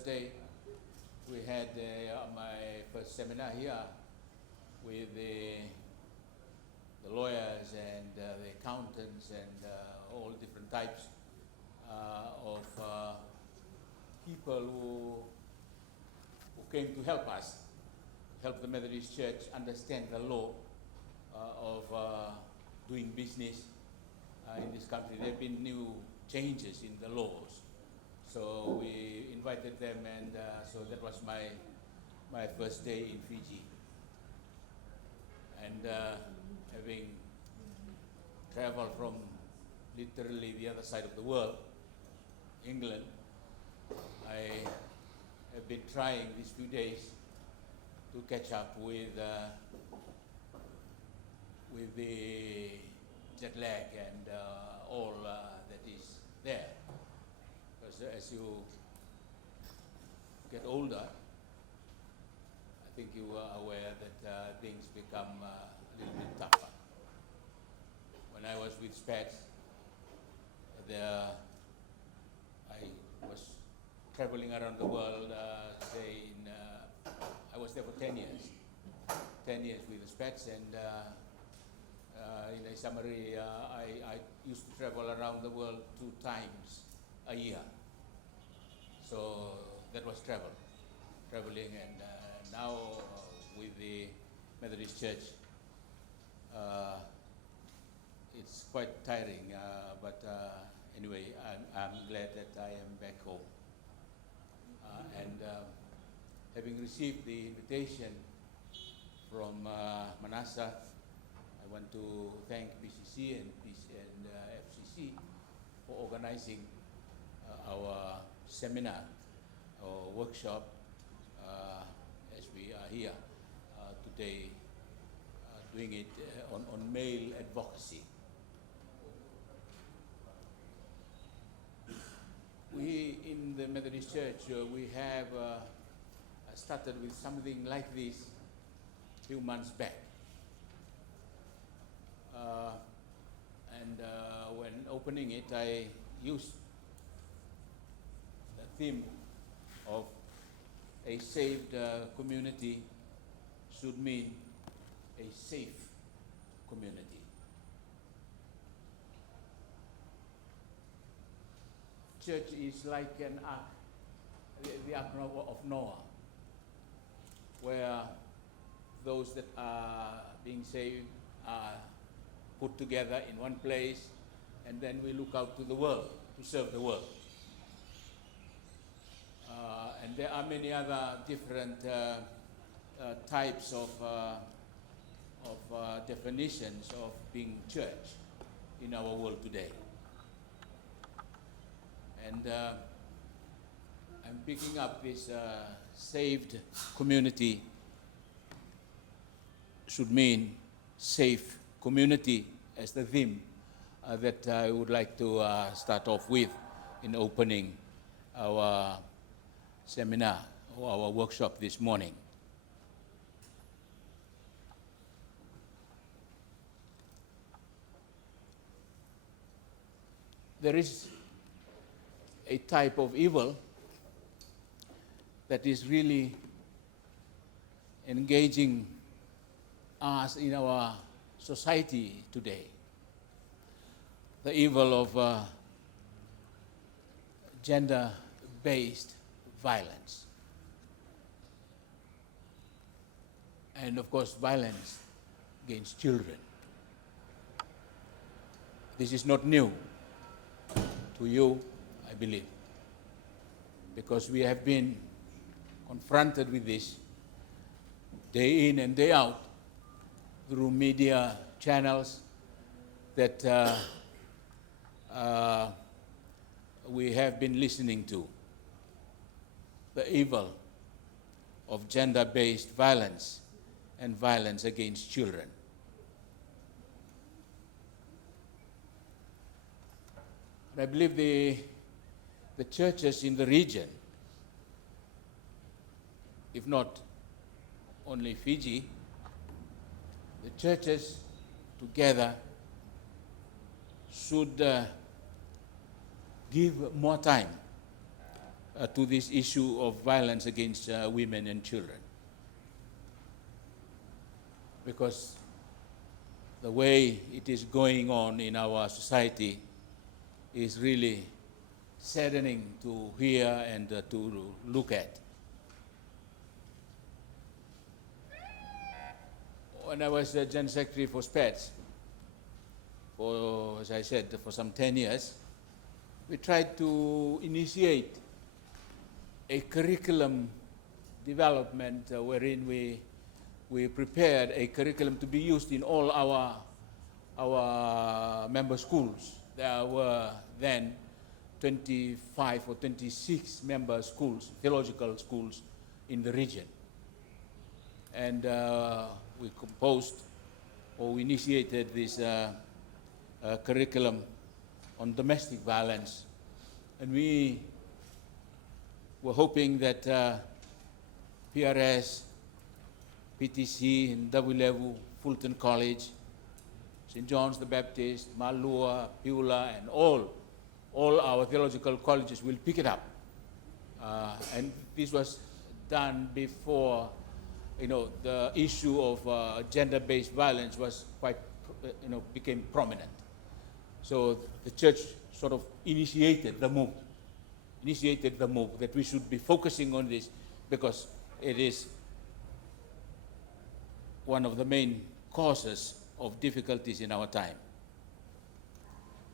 Thursday, we had my first seminar here with the lawyers and the accountants and all different types of people who came to help us, help the Methodist Church understand the law of doing business in this country. There have been new changes in the laws. So we invited them, and so that was my first day in Fiji. And having traveled from literally the other side of the world, England, I have been trying these few days to catch up with the jet lag and all that is there. Because as you get older, I think you are aware that things become a little bit tougher. When I was with Spats, I was traveling around the world, I was there for 10 years. 10 years with the Spats, and in a summary, I used to travel around the world 2 times a year. So that was traveling, and now with the Methodist Church, it's quite tiring, but anyway, I'm glad that I am back home. And having received the invitation from Manasa, I want to thank BCC and FCC for organizing our seminar or workshop as we are here today, doing it on male advocacy. We in the Methodist Church, we have started with something like this a few months back. And when opening it, I used the theme of a saved community should mean a safe community. Church is like an ark, the ark of Noah, where those that are being saved are put together in one place, and then we look out to the world to serve the world. And there are many other different types of definitions of being church in our world today. And I'm picking up this saved community should mean safe community as the theme that I would like to start off with in opening our seminar or our workshop this morning. There is a type of evil that is really engaging us in our society today. The evil of gender-based violence. And of course, violence against children. This is not new to you, I believe, because we have been confronted with this day in and day out through media channels that we have been listening to. The evil of gender-based violence and violence against children. And I believe the churches in the region, if not only Fiji, the churches together should give more time to this issue of violence against women and children. Because the way it is going on in our society is really saddening to hear and to look at. When I was General Secretary for SPEDS, as I said, for some 10 years, we tried to initiate a curriculum development wherein we prepared a curriculum to be used in all our member schools. There were then 25 or 26 member schools, theological schools in the region. And we composed or we initiated this curriculum on domestic violence. And we were hoping that PRS, PTC, and Levu, Fulton College, St. John's the Baptist, Malua, Piula, and all our theological colleges will pick it up. And this was done before, the issue of gender-based violence was quite, became prominent. So the church sort of initiated the move that we should be focusing on this because it is one of the main causes of difficulties in our time.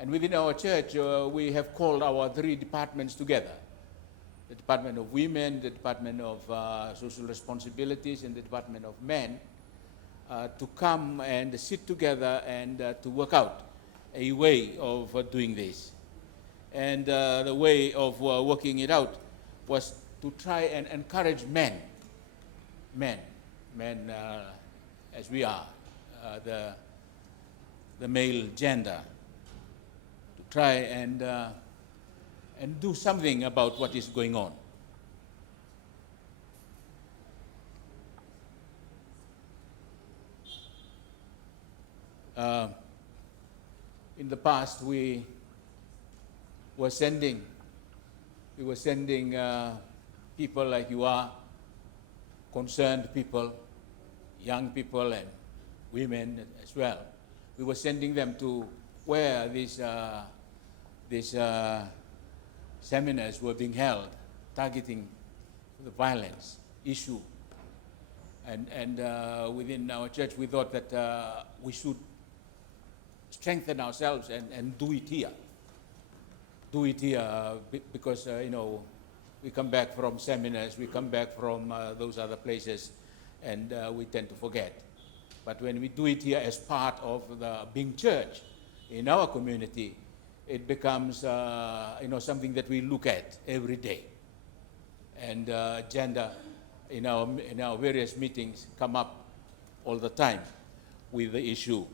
And within our church, we have called our 3 departments together. The Department of Women, the Department of Social Responsibilities, and the Department of Men to come and sit together and to work out a way of doing this. And the way of working it out was to try and encourage men as we are, the male gender, to try and do something about what is going on. In the past, we were sending people like you are, concerned people, young people and women as well. We were sending them to where these seminars were being held, targeting the violence issue. And within our church, we thought that we should strengthen ourselves and do it here. Because, we come back from seminars, we come back from those other places, and we tend to forget. But when we do it here as part of the being church in our community, it becomes, something that we look at every day. And gender in our various meetings come up all the time with the issue.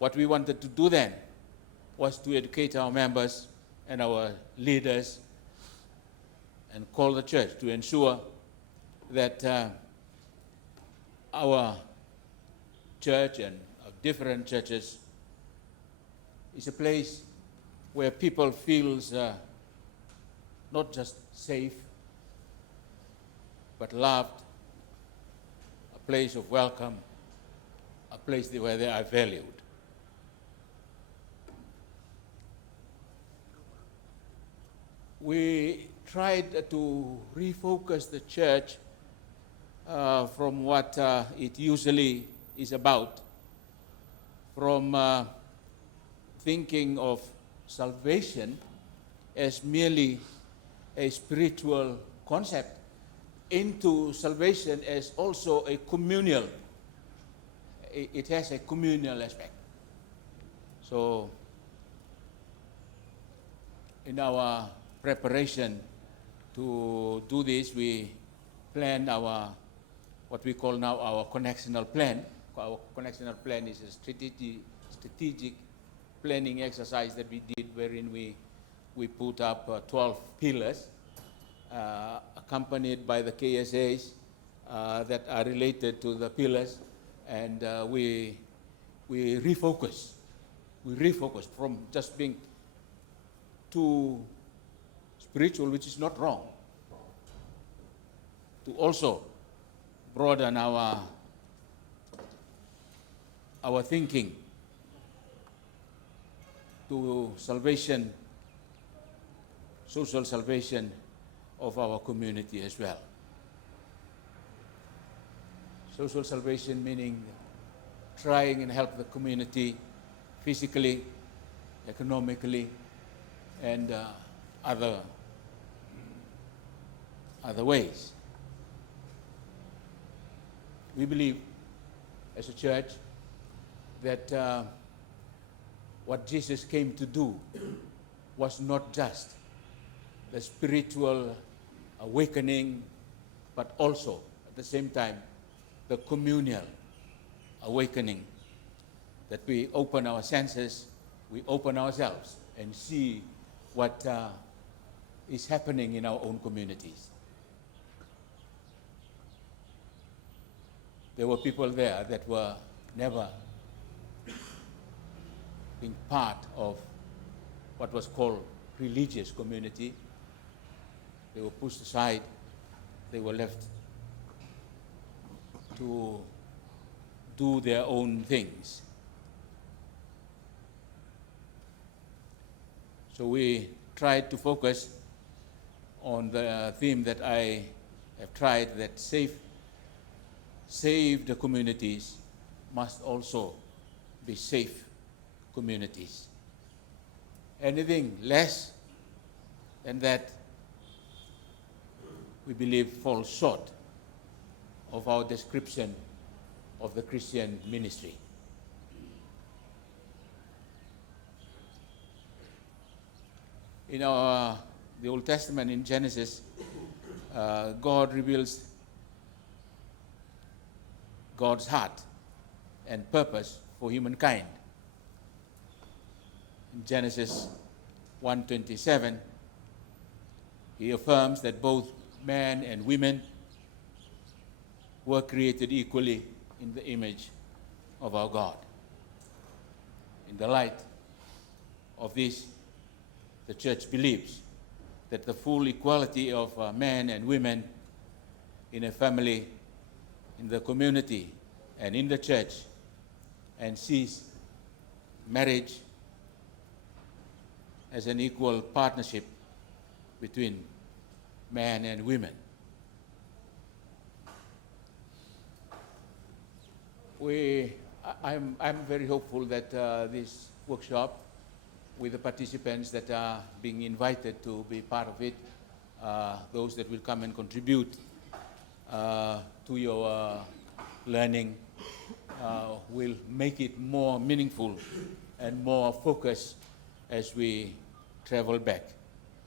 What we wanted to do then was to educate our members and our leaders and call the church to ensure that our church and different churches is a place where people feel not just safe, but loved, a place of welcome, a place where they are valued. We tried to refocus the church from what it usually is about, from thinking of salvation as merely a spiritual concept into salvation as also a communal. It has a communal aspect. So in our preparation to do this, we planned what we call now our connectional plan. Our connectional plan is a strategic planning exercise that we did, wherein we put up 12 pillars, accompanied by the KSAs that are related to the pillars, and we refocus from just being too spiritual, which is not wrong, to also broaden our thinking to salvation, social salvation of our community as well. Social salvation meaning trying and help the community physically, economically, and other ways. We believe as a church that what Jesus came to do was not just the spiritual awakening, but also at the same time the communal awakening, that we open our senses, we open ourselves and see what is happening in our own communities. There were people there that were never being part of what was called religious community. They were pushed aside. They were left to do their own things. So we tried to focus on the theme that I have tried, that saved communities must also be safe communities. Anything less than that, we believe, falls short of our description of the Christian ministry. In the Old Testament, in Genesis, God reveals God's heart and purpose for humankind. In Genesis 1:27, he affirms that both man and women were created equally in the image of our God. In the light of this, the church believes that the full equality of men and women in a family, in the community, and in the church, and sees marriage as an equal partnership between man and women. I'm very hopeful that this workshop, with the participants that are being invited to be part of it, those that will come and contribute to your learning, will make it more meaningful and more focused as we travel back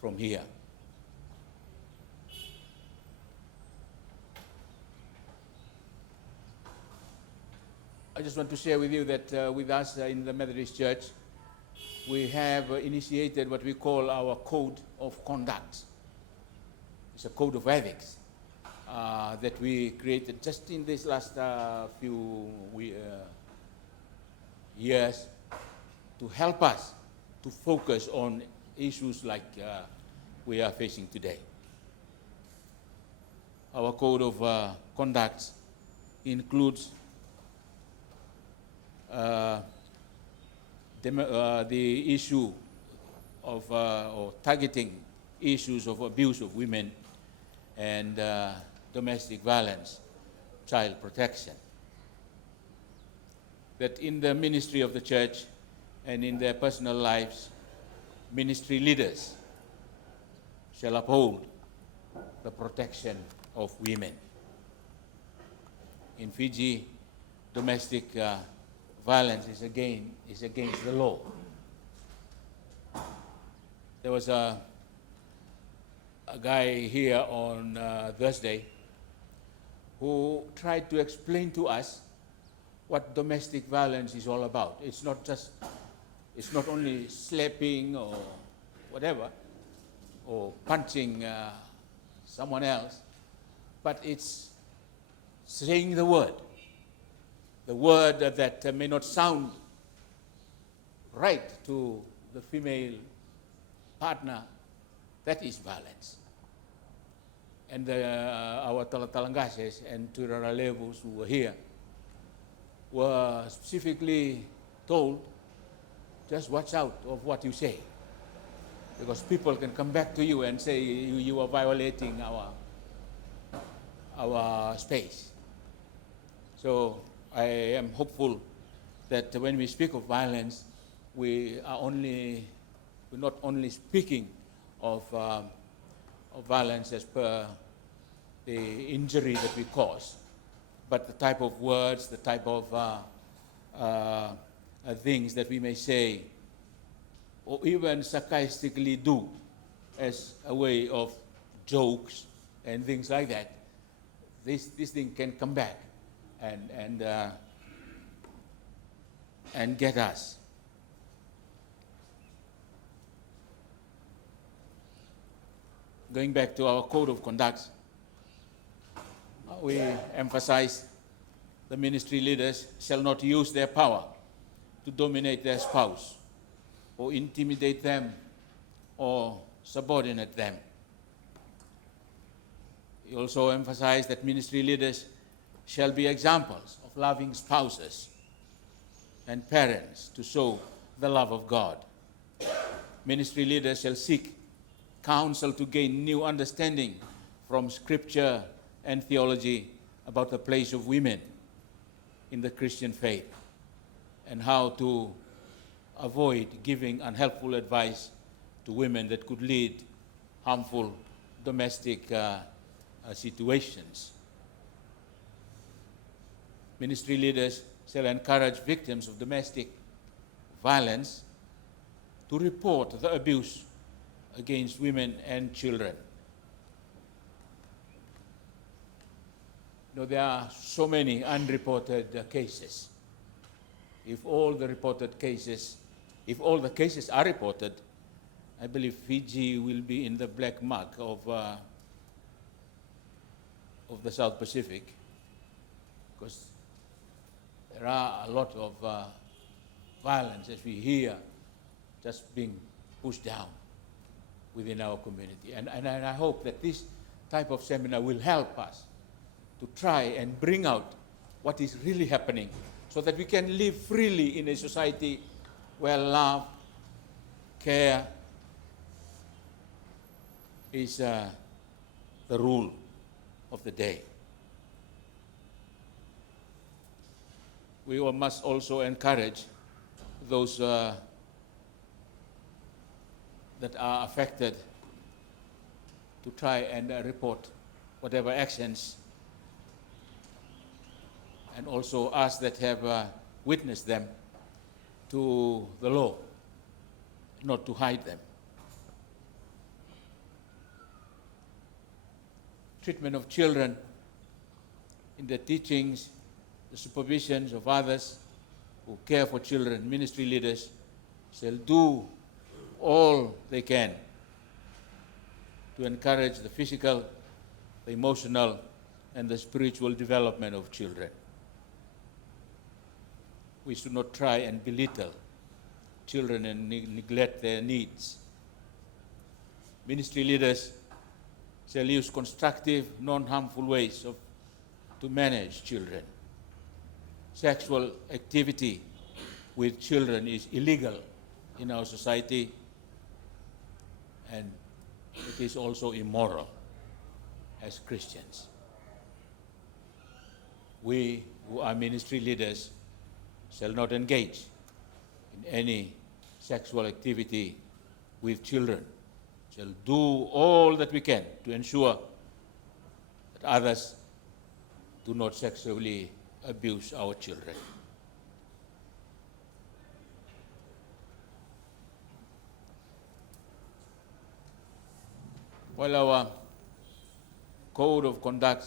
from here. I just want to share with you that with us in the Methodist Church, we have initiated what we call our code of conduct. It's a code of ethics that we created just in this last few years to help us to focus on issues like we are facing today. Our code of conduct includes the issue of or targeting issues of abuse of women and domestic violence, child protection. That in the ministry of the church and in their personal lives, ministry leaders shall uphold the protection of women. In Fiji, domestic violence is against the law. There was a guy here on Thursday who tried to explain to us what domestic violence is all about. It's not only slapping or whatever, or punching someone else, but it's saying the word that may not sound right to the female partner, that is violence. And our Talatalangases and Turara Levus who were here were specifically told, just watch out of what you say, because people can come back to you and say you are violating our space. So I am hopeful that when we speak of violence, we're not only speaking of violence as per the injury that we cause, but the type of words, the type of things that we may say, or even sarcastically do as a way of jokes and things like that. This thing can come back and get us. Going back to our code of conduct, we emphasize the ministry leaders shall not use their power to dominate their spouse or intimidate them or subordinate them. We also emphasize that ministry leaders shall be examples of loving spouses and parents to show the love of God. Ministry leaders shall seek counsel to gain new understanding from Scripture and theology about the place of women in the Christian faith and how to avoid giving unhelpful advice to women that could lead harmful domestic situations. Ministry leaders shall encourage victims of domestic violence to report the abuse against women and children. You know, there are so many unreported cases. If all the cases are reported, I believe Fiji will be in the black mark of the South Pacific, because there are a lot of violence, as we hear, just being pushed down within our community. And I hope that this type of seminar will help us to try and bring out what is really happening, so that we can live freely in a society where love, care is the rule of the day. We must also encourage those that are affected to try and report whatever actions, and also us that have witnessed them to the law, not to hide them. Treatment of children in the teachings, the supervisions of others who care for children, ministry leaders shall do all they can to encourage the physical, the emotional, and the spiritual development of children. We should not try and belittle children and neglect their needs. Ministry leaders shall use constructive, non-harmful ways to manage children. Sexual activity with children is illegal in our society, and it is also immoral as Christians. We who are ministry leaders shall not engage in any sexual activity with children, shall do all that we can to ensure that others do not sexually abuse our children. While our code of conduct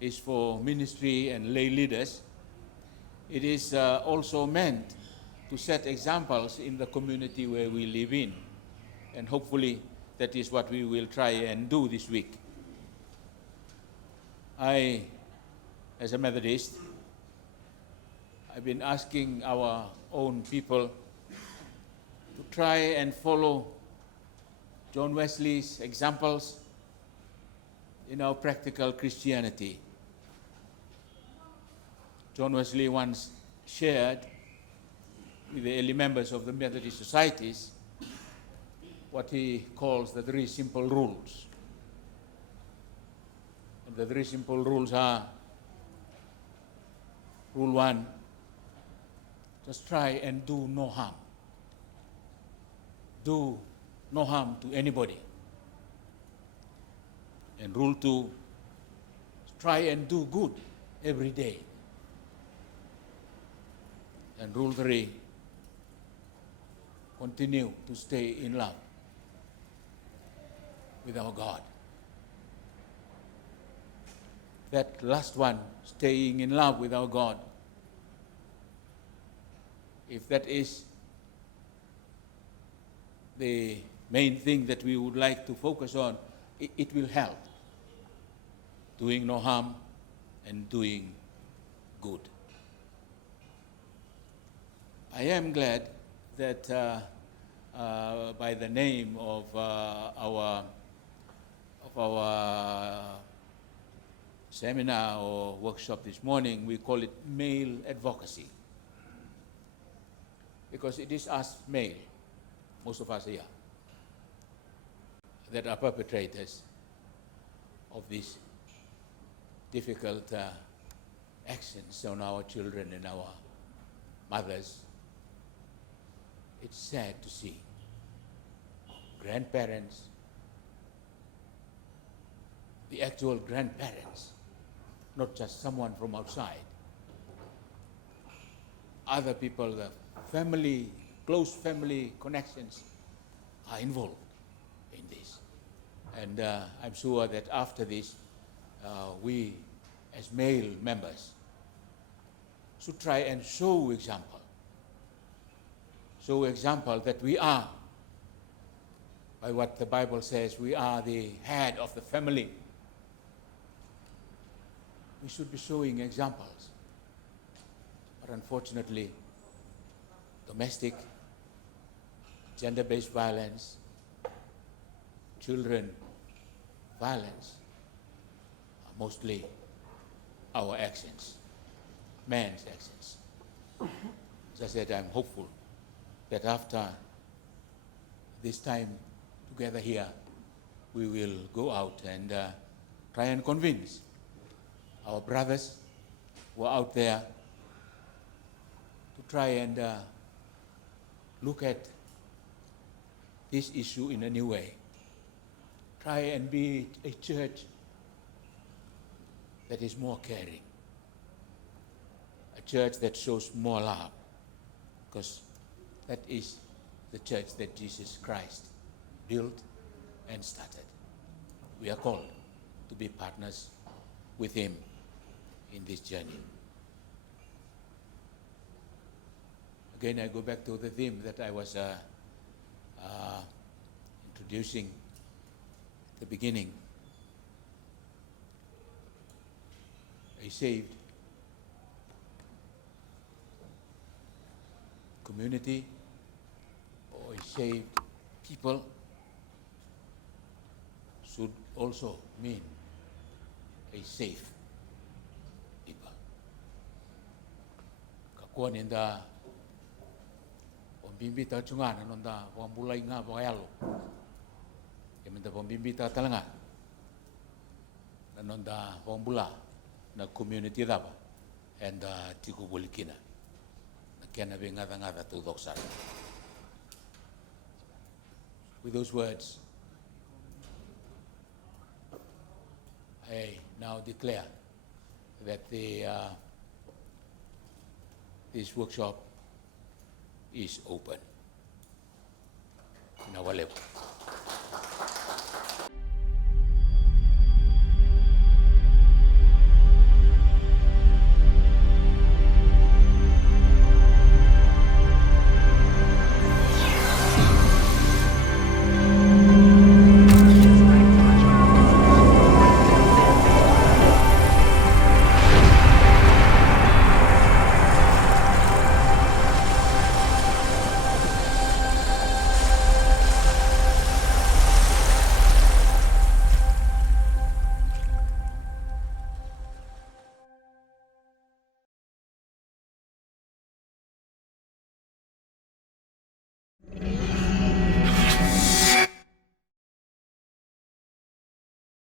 is for ministry and lay leaders, it is also meant to set examples in the community where we live in. And hopefully that is what we will try and do this week. I, as a Methodist, I've been asking our own people to try and follow John Wesley's examples in our practical Christianity. John Wesley once shared with the early members of the Methodist societies what he calls the 3 simple rules. And the 3 simple rules are: Rule 1, just try and do no harm. Do no harm to anybody. And Rule 2, try and do good every day. And Rule 3, continue to stay in love with our God. That last one, staying in love with our God, if that is the main thing that we would like to focus on, it will help. Doing no harm and doing good. I am glad that by the name of our seminar or workshop this morning, we call it male advocacy. Because it is us male, most of us here, that are perpetrators of these difficult actions on our children and our mothers. It's sad to see grandparents, the actual grandparents, not just someone from outside, other people, the family, close family connections are involved in this. And I'm sure that after this, we as male members should try and show example that we are, by what the Bible says, we are the head of the family. We should be showing examples. But unfortunately, domestic, gender-based violence, children violence are mostly our actions, man's actions. As I said, I'm hopeful that after this time together here, we will go out and try and convince our brothers who are out there to try and look at this issue in a new way. Try and be a church that is more caring, a church that shows more love, because that is the church that Jesus Christ built and started. We are called to be partners with him in this journey. Again, I go back to the theme that I was introducing at the beginning. A saved community or a saved people should also mean a safe people. Kakuan inda pambimbita chungan anonda wambulay nga bakayalo. Yaminda pambimbita talanga anonda wambula na community daba and tiku bulikina. Nakena be ngada to doksar. With those words, I now declare that this workshop is open in our level.